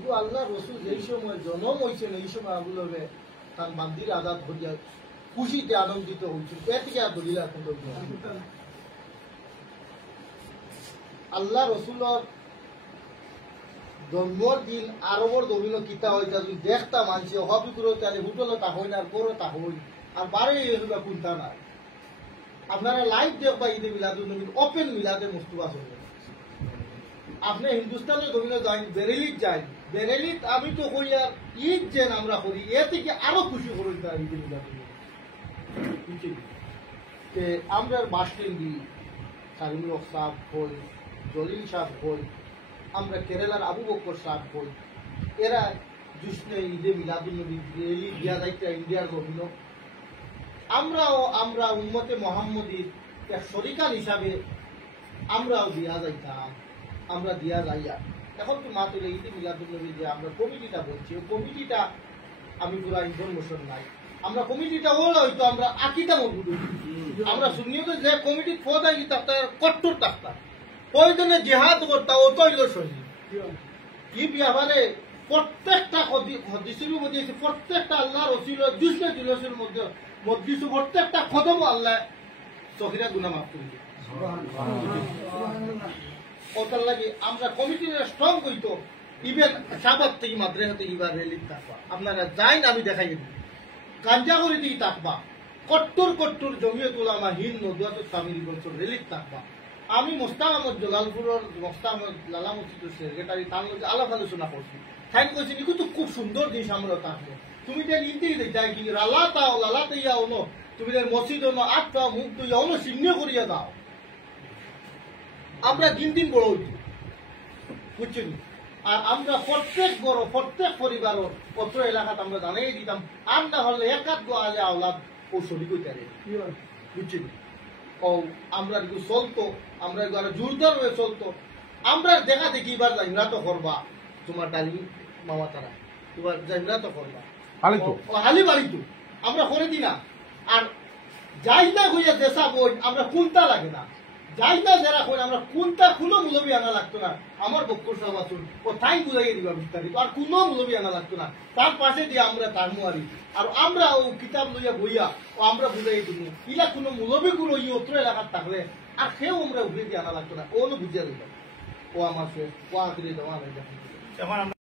কিন্তু আল্লাহ রসুল যেই সময় জন্ম হয়েছেন এই সময় আবুলবে তার বান্দির আজাদ হইয়া খুশিতে আনন্দিত হয়েছিল এর থেকে আর দলিল এখন আল্লাহ রসুলর জন্মর দিন আরবর দমিল কিতা হয় যদি দেখতা মানছি হবি করে তাহলে হুটলে তা হয় না আর বড় তা হয় আর বারে এগুলো কোনটা নাই আপনারা লাইভ দেখবা ঈদে মিলাদুল নবী ওপেন মিলাদে মুস্তফা চলে আপনি হিন্দুস্তানে দমিল যাই বেরেলিত যাই বেরেলিত আমি তো কই আর ঈদ যেন আমরা করি এ থেকে আরো খুশি করুন তার ঈদে মিলাদুল নবী আমরা বাসলেন দি কারিমুল হক সাহেব হই জলিল সাহেব হই আমরা কেরালার আবু বকর সাহেব হই এরা জুসনে ঈদে মিলাদুল নবী রেলি দিয়া যাইতে ইন্ডিয়ার গভীর আমরা উম্মতে মোহাম্মদীর এক শরিকান হিসাবে আমরাও দিয়া যাইতাম আমরা দিয়া যাইয়া এখন তো মাত্র ঈদে মিলাদুল নবী যে আমরা কমিটিটা বলছি ওই কমিটিটা আমি পুরা ইনফরমেশন নাই আমরা কমিটিটা হয়তো আমরা আকিটা মজবুত আমরা শুনিও যে কমিটি পদ আই তার কট্টর ডাক্তার প্রয়োজনে জেহাদ করতা ও তৈল সৈনিক কি ব্যাপারে প্রত্যেকটা হদিসের মধ্যে প্রত্যেকটা আল্লাহ রসুল জুসলে জুলসের মধ্যে মজলিস প্রত্যেকটা খতম আল্লাহ সহিরা গুনাহ মাফ করে দিয়ে ওটার লাগে আমরা কমিটির স্ট্রং হইতো ইভেন সাবাত থেকে মাদ্রাসা থেকে এবার রেলির থাকবা আপনারা যাইন আমি দেখাই দিব গাঞ্জা করে দিয়ে থাকবা কট্টর কট্টর জমিয়ত উলামা হিন্দ নদুয়াত তামিল বছর রেলির থাকবা আমি মোস্তাক আহমদ জলালপুরের মোস্তাক আহমদ লালা মসজিদের সেক্রেটারি তার মধ্যে আলাপ আলোচনা করছি তাই কইছি নিকু তো খুব সুন্দর জিনিস আমরা থাকবো তুমি যে ইন্দিকে যাই কি রালা তাও লালা তাইয়া হলো তুমি মসজিদ হলো আটটা মুখ তুইয়া হলো শূন্য করিয়া দাও আমরা দিন দিন বড় হইছি বুঝছেন আর আমরা প্রত্যেক বড় প্রত্যেক পরিবারও অত্র এলাকাত আমরা জানাই দিতাম আর না হলে একাত গো আলে আওলাদ ও শরীর হইতারে বুঝছেন ও আমরা চলতো আমরা জোরদার হয়ে চলতো আমরা দেখা দেখি এবার যাইমরা তো করবা তোমার ডালিম মামা তারা এবার যাইমরা তো করবা হালি বাড়িতো আমরা করে দি না আর যাই না হইয়া দেশা বই আমরা কোনটা লাগে না যাই না যারা কই আমরা কোনটা কোনো মুলবি আনা লাগতো না আমার বক্কর সাহেব আসুন ও তাই বুঝাইয়ে দিবা বিস্তারিত আর কোনো মুলবি আনা লাগতো না তার পাশে দিয়ে আমরা তারমুয়ারি আর আমরা ও কিতাব লইয়া বইয়া ও আমরা বুঝাই দিব ইলা কোনো মুলবি গুলো ই অত্র এলাকার থাকলে আর সেও আমরা উঠে দিয়ে আনা লাগতো না ও বুঝিয়া দিল ও আমার সে ও আখরি দেওয়া